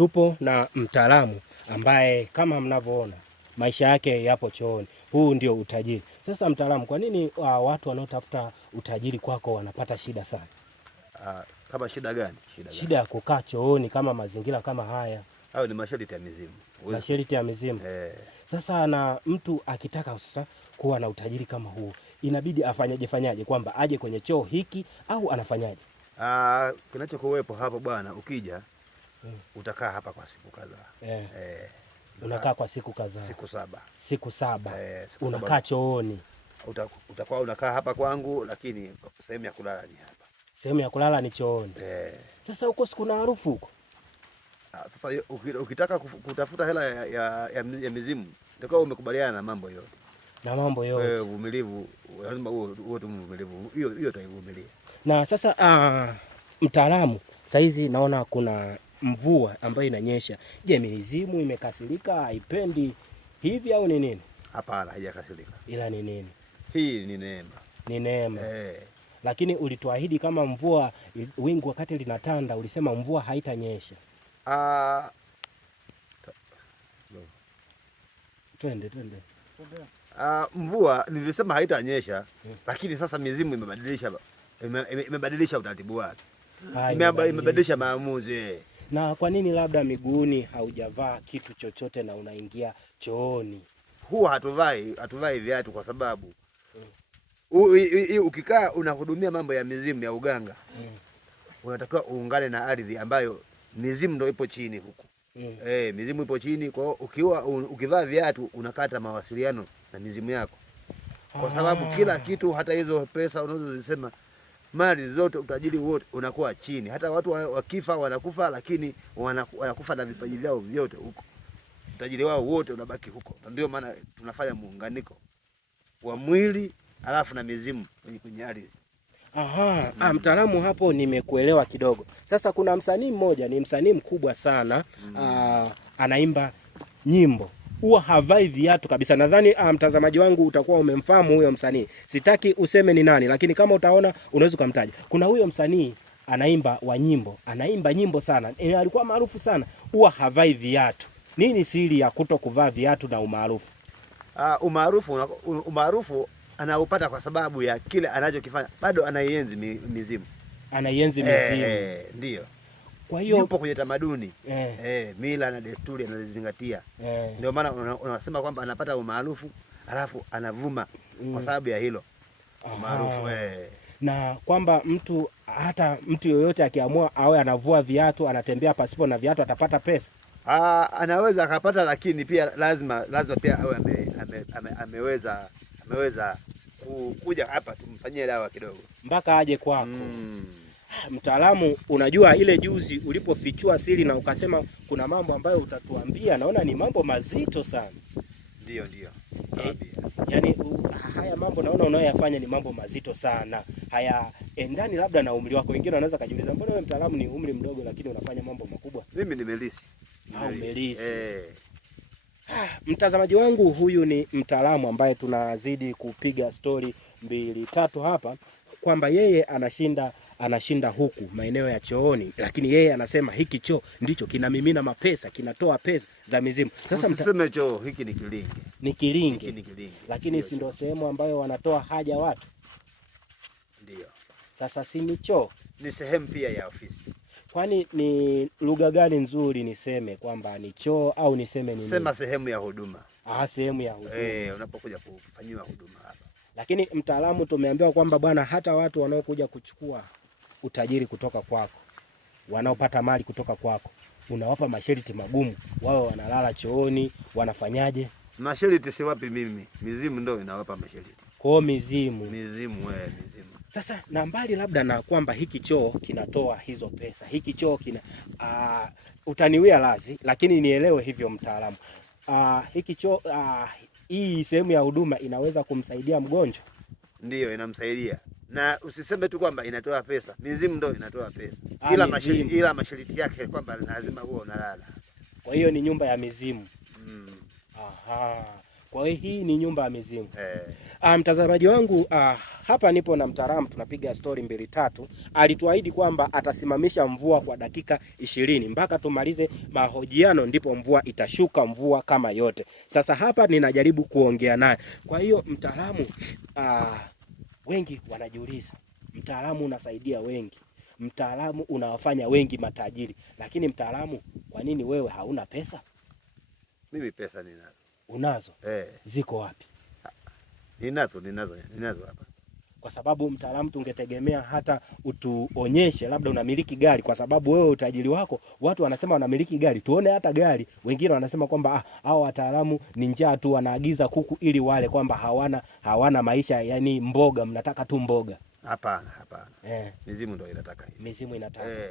Tupo na mtaalamu ambaye kama mnavyoona maisha yake yapo chooni. Huu ndio utajiri. Sasa mtaalamu, kwa nini watu wanaotafuta utajiri kwako wanapata shida sana? Kama shida gani? Shida ya kukaa chooni kama mazingira kama haya. Hayo ni masharti ya mizimu. Masharti ya mizimu. Sasa na mtu akitaka sasa kuwa na utajiri kama huu, inabidi fanyaje kwamba aje kwenye choo hiki au anafanyaje? Kinachokuwepo hapo bwana, ukija utakaa hapa kwa siku kadhaa. Unakaa kwa siku kadhaa. Siku 7. Siku 7. Unakaa chooni. Utakuwa unakaa hapa kwangu, lakini sehemu ya kulala ni hapa. Sehemu ya kulala ni chooni. Sasa huko sikuna harufu huko. Sasa ukitaka kutafuta hela ya mizimu, utakuwa umekubaliana na mambo yote. Na mambo yote. Uvumilivu, lazima uwe tu mvumilivu. Hiyo utaivumilia. Na sasa mtaalamu, saizi naona kuna mvua ambayo inanyesha. Je, mizimu imekasirika, haipendi hivi au ni nini? Hapana, haijakasirika. Ila ni nini? Hii ni neema. Ni neema. Lakini ulituahidi kama mvua, wingu wakati linatanda ulisema mvua haitanyesha. Twende. Mvua nilisema haitanyesha, lakini sasa mizimu imebadilisha utaratibu wake. Imebadilisha maamuzi. Na kwa nini labda miguuni haujavaa kitu chochote na unaingia chooni? Huwa hatuvai viatu kwa sababu ukikaa unahudumia mambo ya mizimu ya uganga, unatakiwa uungane na ardhi ambayo mizimu ndio ipo chini huku. Mizimu ipo chini, kwa hiyo ukivaa viatu unakata mawasiliano na mizimu yako. Kwa sababu kila kitu, hata hizo pesa unazozisema, mali zote, utajiri wote unakuwa chini. Hata watu wakifa wanakufa, lakini wanakufa na vipaji vyao vyote huko. Utajiri wao wote unabaki huko. Ndio maana tunafanya muunganiko wa mwili alafu na mizimu kwenye ardhi. Mtaalamu, hapo nimekuelewa kidogo. Sasa kuna msanii mmoja, ni msanii mkubwa sana, anaimba nyimbo, huwa havai viatu kabisa. Nadhani mtazamaji wangu utakuwa umemfahamu huyo msanii. Sitaki useme ni nani, lakini kama utaona unaweza kumtaja. Kuna huyo msanii anaimba nyimbo sana. Alikuwa maarufu sana, huwa havai viatu. Nini siri ya kuto kuvaa viatu na umaarufu? Umaarufu anaupata kwa sababu ya kile anachokifanya. Bado anaienzi mizimu. Anaienzi mizimu. Ndio. Kwa hiyo yupo kwenye tamaduni. Mila na desturi anazizingatia. Ndio maana unasema kwamba anapata umaarufu, alafu anavuma kwa sababu ya hilo. Umaarufu. Na kwamba hata mtu yoyote akiamua awe anavua viatu, anatembea pasipo na viatu, atapata pesa. Anaweza akapata, lakini pia lazima pia awe ameweza kuja hapa tumfanyie dawa kidogo mpaka aje kwako. Mtaalamu, unajua ile juzi ulipofichua siri na ukasema kuna mambo ambayo utatuambia, naona ni mambo mazito sana. Ndio. Yaani haya mambo naona unayoyafanya ni mambo mazito sana. Haya endani labda na umri wako. Wengine wanaweza kujiuliza, mbona wewe mtaalamu ni umri mdogo lakini unafanya mambo makubwa? Mimi nimelisi. Umelisi. Mtazamaji wangu, huyu ni mtaalamu ambaye tunazidi kupiga stori 2-3 hapa, kwamba yeye anashinda huku maeneo ya chooni, lakini yeye anasema hiki choo ndicho kinamimina mapesa, kinatoa pesa za mizimu. Sasa mseme choo hiki ni kilinge. Ni kilinge. Lakini si ndio sehemu ambayo wanatoa haja watu? Ndio. Sasa si ni choo? Ni sehemu pia ya ofisi. Kwani ni lugha gani nzuri niseme kwamba ni choo au niseme ni nini? Sema sehemu ya huduma. Sehemu ya huduma. Unapokuja kufanyiwa huduma hapa. Lakini mtaalamu, tumeambiwa kwamba bwana, hata watu wanaokuja kuchukua utajiri kutoka kwako, wanaopata mali kutoka kwako, unawapa masharti magumu. Wao wanalala chooni, wanafanyaje? Masharti si wapi mimi. Mizimu ndio inawapa masharti. Kwa mizimu. Mizimu. Sasa na mbali labda na kwamba hiki choo kinatoa hizo pesa, hiki choo utaniwia lazi, lakini nielewe hivyo mtaalamu. Hiki choo, hii sehemu ya huduma inaweza kumsaidia mgonjwa? Ndio, inamsaidia. Na usiseme tu kwamba inatoa pesa. Mizimu ndio inatoa pesa. Ila masharti yake kwamba lazima uwe unalala. Kwa hiyo ni nyumba ya mizimu. Kwa hiyo hii ni nyumba ya mizimu. Mtazamaji wangu, hapa nipo na mtaalamu, tunapiga stori 2-3. Alituahidi kwamba atasimamisha mvua kwa dakika 20 mpaka tumalize mahojiano, ndipo mvua itashuka, mvua kama yote. Sasa hapa ninajaribu kuongea naye. Kwa hiyo mtaalamu, wengi wanajiuliza, mtaalamu unasaidia wengi, mtaalamu unawafanya wengi matajiri, lakini mtaalamu, kwa nini wewe hauna pesa? Mimi pesa ninazo. Unazo? Ziko wapi? Ninazo hapa. Kwa sababu mtaalamu, tungetegemea hata utuonyeshe labda unamiliki gari, kwa sababu wewe utajiri wako, watu wanasema wanamiliki gari, tuone hata gari. Wengine wanasema kwamba hao wataalamu ni njaa tu, wanaagiza kuku ili wale, kwamba hawana maisha, yani mboga, mnataka tu mboga. Hapana. Mizimu ndio inataka hivi. Mizimu inataka.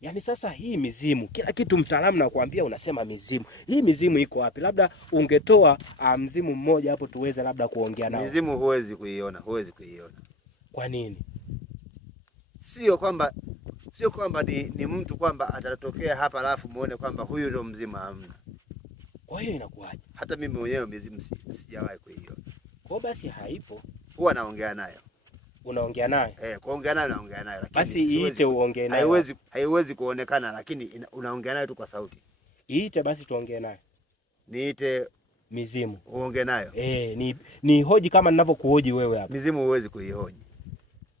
Yaani sasa hii mizimu, kila kitu mtaalamu nakwambia, unasema mizimu. Hii mizimu iko wapi? Labda ungetoa mzimu mmoja hapo tuweze labda kuongea nao. Mizimu huwezi kuiona. Kwa nini? Sio kwamba ni mtu kwamba atatokea hapa alafu muone kwamba huyu ndio mzimu, hamna. Kwa hiyo inakuwaje? Hata mimi mwenyewe mizimu sijawahi kuiona. Kwa basi haipo. Huwa naongea nayo. Unaongea naye? Kuongea naye naongea naye, lakini basi iite uongee naye. Haiwezi kuonekana, lakini unaongea naye tu kwa sauti. Iite basi tuongee naye. Niite mizimu uongee nayo? Ni hoji kama ninavyokuhoji wewe hapa. Mizimu huwezi kuihoji.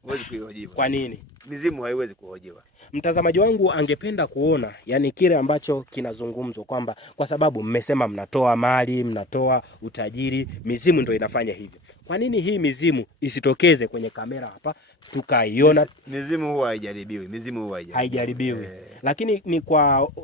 Huwezi kuihoji. Kwa nini? Mizimu haiwezi kuhojiwa. Mtazamaji wangu angependa kuona yani kile ambacho kinazungumzwa, kwamba kwa sababu mmesema mnatoa mali, mnatoa utajiri, mizimu ndio inafanya hivyo. Kwa nini hii mizimu isitokeze kwenye kamera hapa tukaiona? Mizimu huwa haijaribiwi. Lakini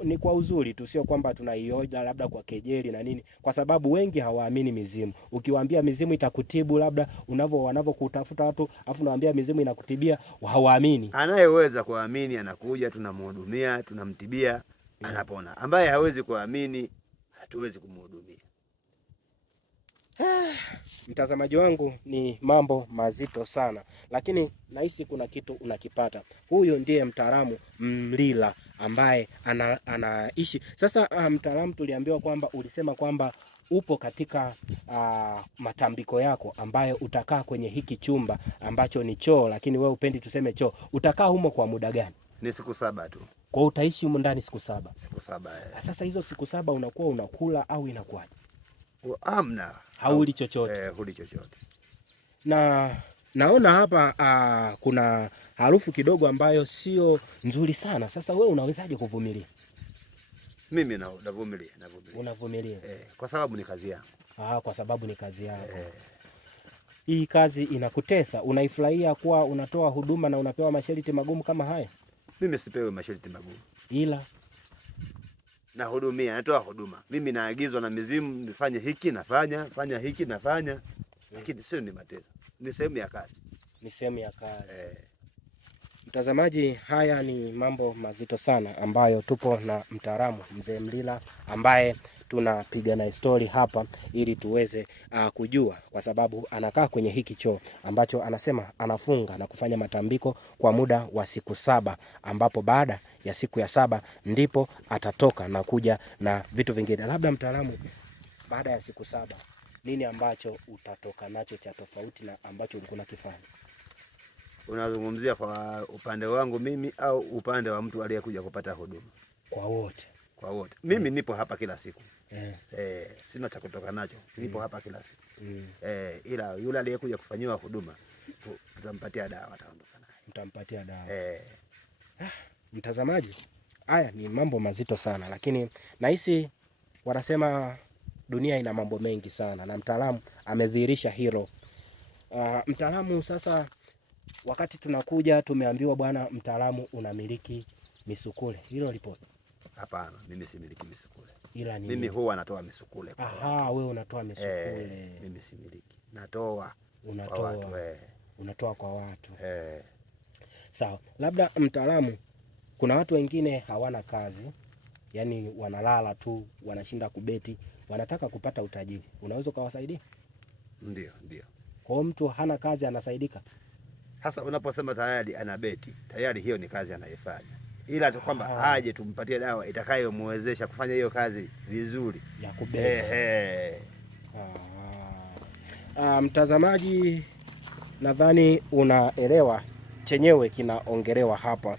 ni kwa uzuri tu, sio kwamba tunaioja labda kwa kejeli na nini, kwa sababu wengi hawaamini mizimu. Ukiwaambia mizimu itakutibu, labda wanavyokutafuta watu afu nawaambia mizimu inakutibia, hawaamini. Anayeweza kuamini anakuja, tunamhudumia, tunamtibia, anapona. Ambaye hawezi kuamini, hatuwezi kumhudumia. Mtazamaji wangu, ni mambo mazito sana, lakini nahisi kuna kitu unakipata. Huyu ndiye mtaalamu Mlila ambaye anaishi sasa. Mtaalamu, tuliambiwa kwamba ulisema kwamba upo katika matambiko yako ambayo utakaa kwenye hiki chumba ambacho ni choo, lakini wewe upendi tuseme choo. Utakaa humo kwa muda gani? Ni siku 7 tu. Kwa utaishi humo ndani siku 7? Siku 7. Sasa hizo siku 7 unakuwa unakula au inakuwaje? Amna. Hauli chochote? Huli chochote. Na naona hapa kuna harufu kidogo ambayo sio nzuri sana. Sasa wewe unawezaje kuvumilia? Mimi navumilia. Unavumilia? Kwa sababu ni kazi yangu. Kwa sababu ni kazi yako. Hii kazi inakutesa? Unaifurahia kuwa unatoa huduma na unapewa masharti magumu kama haya? Mimi sipewi masharti magumu. Ila nahudumia, natoa huduma. Mimi naagizwa na mizimu nifanye hiki, fanya hiki, nafanya. Lakini sio ni mateso. Ni sehemu ya kazi. Ni sehemu ya kazi. Mtazamaji, haya ni mambo mazito sana ambayo tupo na mtaalamu Mzee Mlila ambaye tunapiga na story hapa ili tuweze kujua, kwa sababu anakaa kwenye hiki choo ambacho anasema anafunga na kufanya matambiko kwa muda wa siku 7, ambapo baada ya siku ya 7 ndipo atatoka na kuja na vitu vingine. Labda mtaalamu, baada ya siku 7 nini ambacho utatoka nacho cha tofauti na ambacho ulikuwa unakifanya? Unazungumzia kwa upande wangu mimi au upande wa mtu aliyekuja kupata huduma? Kwa wote. Kwa wote. Mimi nipo hapa kila siku. Sina cha kutoka nacho. Nipo hapa kila siku. Ila yule aliyekuja kufanyiwa huduma tutampatia dawa, ataondoka naye. Mtampatia dawa. Mtazamaji, haya ni mambo mazito sana, lakini nahisi wanasema dunia ina mambo mengi sana na mtaalamu amedhihirisha hilo. Mtaalamu, sasa wakati tunakuja tumeambiwa bwana mtaalamu unamiliki misukule. Hilo lipo? Hapana, mimi similiki misukule. Ila ni mimi huwa natoa misukule. Wewe unatoa misukule. Mimi similiki. Natoa. Unatoa kwa watu. Unatoa kwa watu. Sawa. Labda mtaalamu, kuna watu wengine hawana kazi, yani wanalala tu, wanashinda kubeti, wanataka kupata utajiri. Unaweza ukawasaidia? Ndio. Kwa mtu hana kazi anasaidika? Sasa unaposema tayari anabeti, tayari hiyo ni kazi anayefanya. Ila tu kwamba aje tumpatie dawa itakayomwezesha kufanya hiyo kazi vizuri ya kubeti. Mtazamaji, nadhani unaelewa chenyewe kinaongelewa hapa.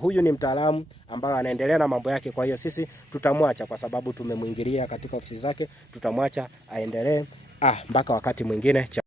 Huyu ni mtaalamu ambaye anaendelea na mambo yake, kwa hiyo sisi tutamwacha kwa sababu tumemwingilia katika ofisi zake, tutamwacha aendelee mpaka wakati mwingine.